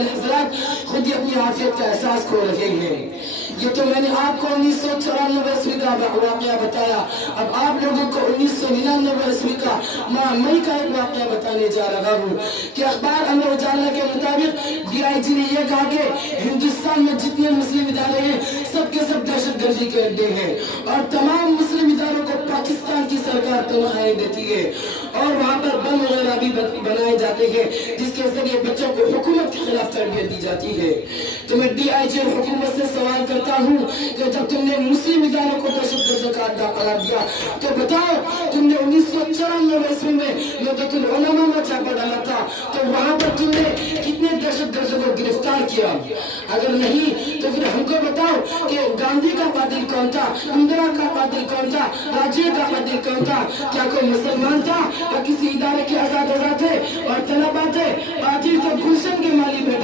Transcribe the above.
حضرات خود ہی اپنی عافیت کا احساس کھو رہے ہیں. یہ تو میں نے آپ کو 1994 کا واقعہ بتایا. اب آپ لوگوں کو 1999 کا ماہ مئی کا ایک واقعہ بتانے جا رہا ہوں کہ اخبار امر اجالا کے مطابق ڈی آئی جی نے یہ کہا کہ ہندوستان میں جتنے مسلم ادارے ہیں سب کے سب دہشت گردی کے اڈے ہیں اور تمام مسلم اداروں کو پاکستان کی سرکار تنخواہیں دیتی ہے اور وہاں پر بم وغیرہ بھی بنائے جاتے ہیں جس کے ذریعے بچوں کو حکومت کے خلاف تربیت دی جاتی ہے. تو میں ڈی آئی جی اور حکومت سے سوال کرتا ہوں کہ جب تم نے مسلم اداروں کو دہشت گرد کا اڈا قرار دیا تو بتاؤ تم نے 1994 میں مدت العلماء میں چھاپا ڈالا تھا تو وہاں پر تم نے کتنے دہشت گردوں کو گرفتار کیا؟ اگر نہیں تو پھر ہم کو بتاؤ کہ گاندھی کا قاتل کون تھا، اندرا کا قاتل کون تھا، راجیہ کا قاتل کون تھا؟ کیا کوئی مسلمان تھا یا کسی ادارے کے اساتذہ تھے اور طلبہ تھے؟ قاتل تو گلشن کے مالی بیٹے